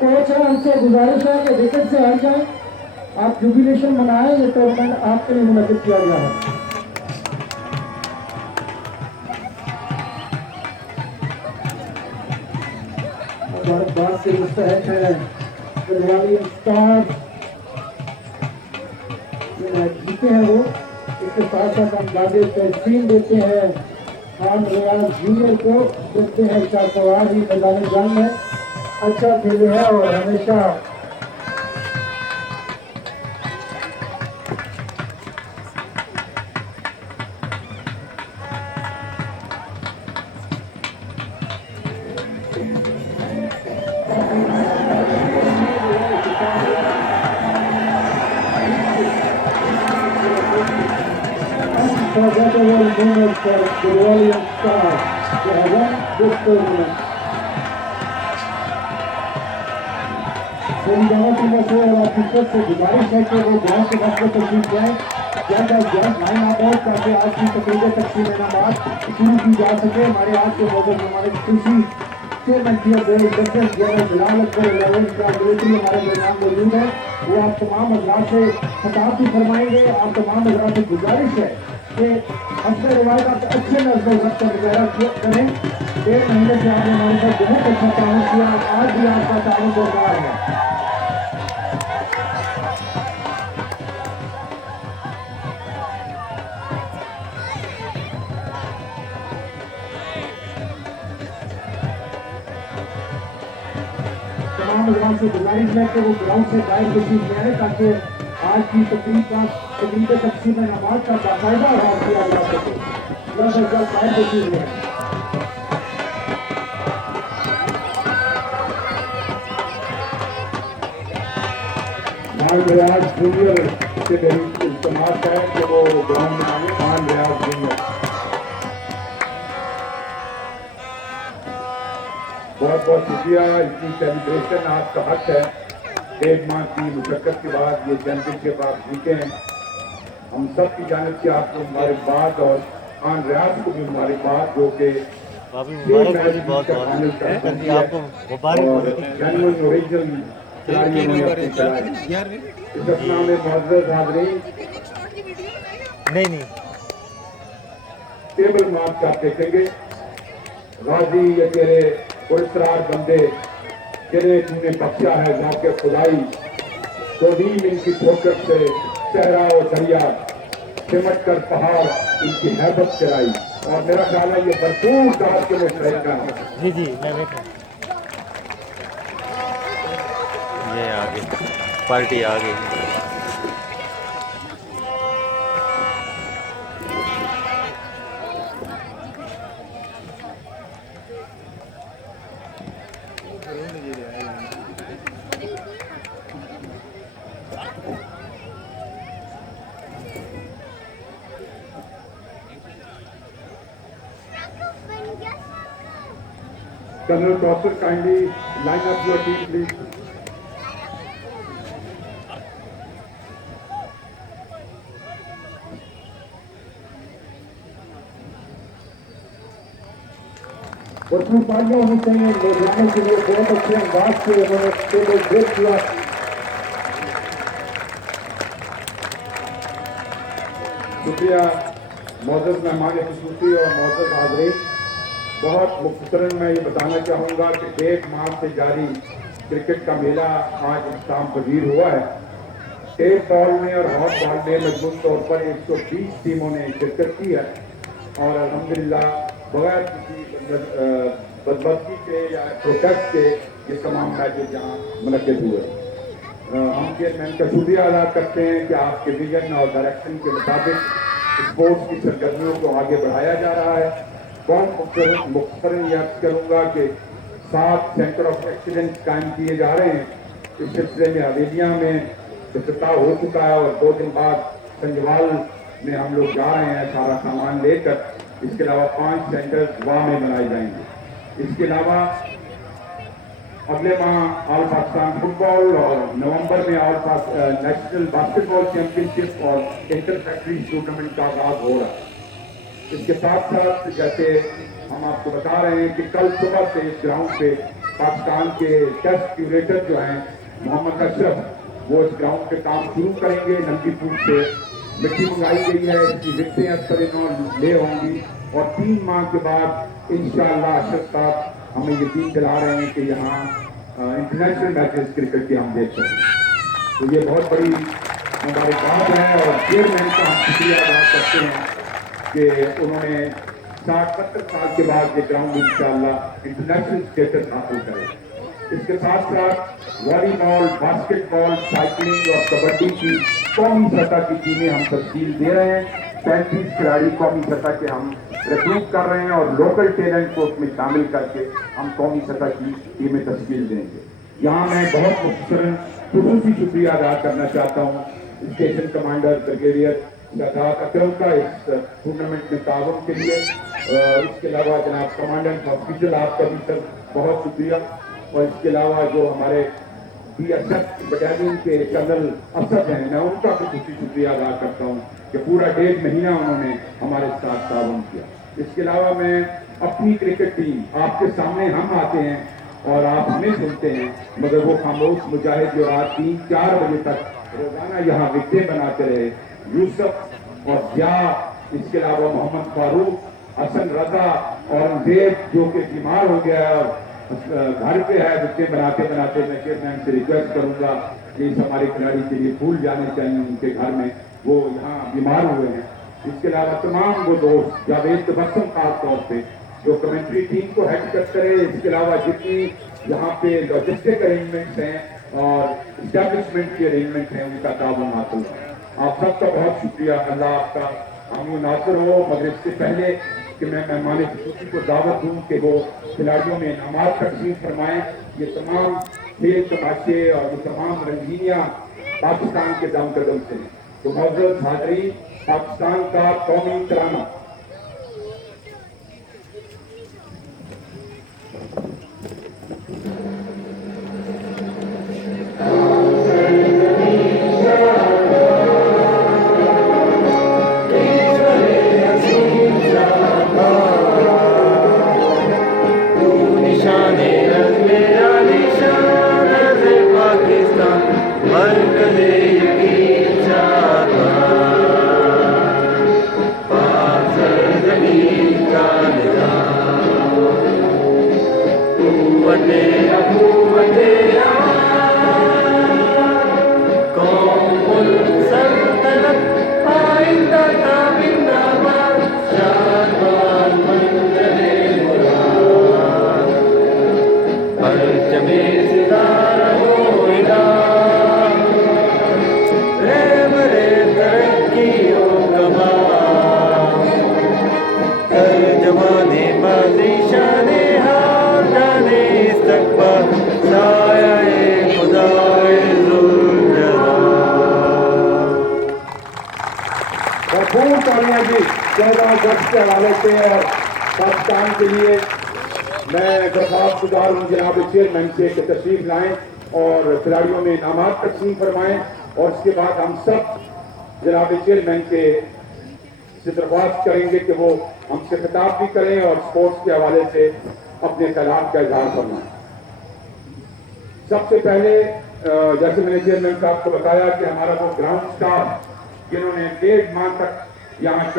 Coach है उनसे गुजारिश है कि विकेट से हट जाए, आप जुबिलेशन मनाएं। ये टूर्नामेंट आपके लिए मुनक्किद किया गया है। मुबारकबाद से मुस्तहक है गढ़वालियन स्टार्स, जीते हैं वो। इसके साथ साथ हम गाजे तहसीन देते हैं खान रियाज जूनियर को, देखते हैं चाकवार ही मैदान जंग में अच्छा खेले हैं और हमेशा unforgettable moments for Gurwalian stars who have won this tournament. मेरी दोनों टीमों से और आपकी तरफ से गुजारिश है कि वो ग्राउंड के मसले पर जीत जाए। जल्द अज जल्द लाइन आउट हो ताकि आज की तकरीबें तकसीम इनामात शुरू की जा सके। हमारे आज के मौजूद हमारे खुशी chairman general Bilal Akbar level का मिलिट्री हमारे दरमियान मौजूद है। वो आप तमाम हजरात से खिताब भी फरमाएंगे। आप तमाम हजरात से गुजारिश है कि अपने रिवायत अच्छे नजर का मुजाहरा करें। 1 महीने से आपने हमारे साथ बहुत अच्छा ताउन किया, आज भी आपका ताउन बरकरार है। तमाम लोगों से गुजारिश है कि वो ग्राउंड से बाहर तशरीफ ले आए ताकि आज की तकरीब तकसीम इनामात का बाकायदा आगाज किया जा सके। जल्द से जल्द बाहर तशरीफ ले आए। रियाज जूनियर से मेरी इल्तमास है कि वो ग्राउंड में आए। खान रियाज जूनियर बहुत बहुत शुक्रिया। इतनी सेलिब्रेशन आपका हक है। 1 माह की मुशक्कत के बाद ये चैंपियनशिप आप जीते हैं। हम सब की जानिब से आपको मुबारकबाद और खान रियाज को भी मुबारकबाद जो कि ओरिजिनल खिलाड़ियों ने अपने चलाए। इस अपना में मुअज़्ज़ज़ हाज़रीन नहीं टेबल मार्च आप देखेंगे। गाजी ये तेरे पुरस्कार बंदे जिन्हें तूने बख्शा है मौके खुदाई, तो नीम इनकी ठोकर से चेहरा और दरिया सिमट कर पहाड़ इनकी हैबत चराई। और मेरा ख्याल है ये भरपूर दाद के मुस्तहिक है। जी मैं बैठा। ये आगे पार्टी आ गई। Colonel Prosser, kindly line up your team, please. भरपूर पारियां होनी चाहिए नौजवानों के लिए। बहुत अच्छे अंदाज से उन्होंने टेबल ब्रेक किया। शुक्रिया मौजूद मेहमान खुसूसी और मौजूद हाज़रीन। बहुत मुख्तरन मैं ये बताना चाहूँगा कि 1 माह से जारी क्रिकेट का मेला आज इख्तिताम पजीर हुआ है। टेप बॉल में और हॉट बॉल में मजबूत तौर पर 120 टीमों ने शिरकत की है और अल्हम्दुलिल्लाह बगैर किसी बदबख्ती के या प्रोटेस्ट के ये तमाम मैचेज यहाँ मुनक्किद हुए। हम चेयरमैन का शुक्रिया अदा करते हैं कि आपके विजन और डायरेक्शन के मुताबिक स्पोर्ट्स की सरगर्मियों को आगे बढ़ाया जा रहा है। बहुत मुख्तरन याद करूँगा कि 7 सेंटर ऑफ एक्सीलेंस कायम किए जा रहे हैं। इस सिलसिले में हवेलियाँ में इफ्तिताह हो चुका है और 2 दिन बाद संजवाल में हम लोग जा रहे हैं सारा सामान लेकर। इसके अलावा 5 सेंटर गोवा में बनाए जाएंगे। इसके अलावा अगले माह ऑल पाकिस्तान फुटबॉल और नवंबर में नेशनल बास्केटबॉल चैंपियनशिप और इंटर फैक्ट्री टूर्नामेंट का आगाज हो रहा है। इसके साथ साथ जैसे हम आपको बता रहे हैं कि कल सुबह से इस ग्राउंड पे पाकिस्तान के टेस्ट क्यूरेटर जो हैं मोहम्मद अशरफ वो इस ग्राउंड पे काम शुरू करेंगे। नंदीपुर से मिट्टी मंगाई गई है, इसकी विकटें अक्सर ले होंगी और 3 माह के बाद इंशाअल्लाह अशरफ साहब हमें यकीन दिला रहे हैं कि यहाँ इंटरनेशनल मैचेस क्रिकेट के हम देख सकते हैं। तो ये बहुत बड़ी हमारी बात है और चेयरमैन का हम शुक्रिया अदा करते हैं कि उन्होंने 60-70 साल के बाद ये ग्राउंड इंशाअल्लाह इंटरनेशनल स्टेटस हासिल करे। इसके साथ साथ वॉलीबॉल, बास्केटबॉल, साइकिलिंग और कबड्डी की कौमी सतह की टीमें हम तश्कील दे रहे हैं। 35 खिलाड़ी कौमी सतह के हम रिक्रूट कर रहे हैं और लोकल टैलेंट को उसमें शामिल करके हम कौमी सतह की टीमें तश्कील देंगे। यहाँ मैं बहुत मुख्तसरन खुसूसी शुक्रिया अदा करना चाहता हूँ स्टेशन कमांडर ब्रिगेडियर शहजाद अकरम का इस टूर्नामेंट में ताउन के लिए। इसके अलावा जनाब कमांडेंट हॉस्पिटल आपका भी सर बहुत शुक्रिया और इसके अलावा जो हमारे BSF बटालियन के कर्नल असद हैं मैं उनका भी शुक्रिया अदा करता हूँ कि पूरा 1.5 महीना उन्होंने हमारे साथ ताउन किया। इसके अलावा मैं अपनी क्रिकेट टीम आपके सामने हम आते हैं और आप हमें सुनते हैं मगर वो खामोश मुजाहिद जो रात 3-4 बजे तक रोजाना यहाँ विकेटें बनाते रहे, यूसुफ और जिया, इसके अलावा मोहम्मद फारूक, हसन रजा और अंजेब जो कि बीमार हो गया घर पे है, विकेटें बनाते बनाते मैं चेयरमैन से रिक्वेस्ट करूंगा कि इस हमारे खिलाड़ी के लिए फूल जाने चाहिए उनके घर में, वो यहाँ बीमार हुए हैं। इसके अलावा तमाम वो दोस्त जावेद तबस्सुम खास तौर पे जो कमेंट्री टीम को हेड करते रहे, इसके अलावा जितनी यहाँ पे लॉजिस्टिक अरेंजमेंट्स हैं और इस्टेब्लिशमेंट के अरेंजमेंट हैं उनका ताबन हासिल है। आप सबका बहुत शुक्रिया, अल्लाह आपका हामी नासिर हो। मगर इससे पहले कि मैं मेहमान खुसूसी को दावत दूँ कि वो खिलाड़ियों में इनामात तकसीम फरमाएं। ये तमाम खेल तमाशे और ये तमाम रंगीनियाँ पाकिस्तान के दम कदम से हैं। तो मौजूद हाज़रीन, पाकिस्तान का कौमी तराना के हवाले से पाकिस्तान के लिए मैं दरख्वास्त गुजार हूँ जनाब चेयरमैन से कि तशरीफ लाएं और खिलाड़ियों में इनामात तकसीम फरमाएं और इसके बाद हम सब जनाब चेयरमैन के से दरख्वास्त करेंगे कि वो हमसे खिताब भी करें और स्पोर्ट्स के हवाले से अपने ख्यालात का इजहार फरमाएं। सबसे पहले जैसे मैंने चेयरमैन साहब को बताया कि हमारा वो ग्राउंड स्टाफ जिन्होंने 1.5 माह तक यहाँ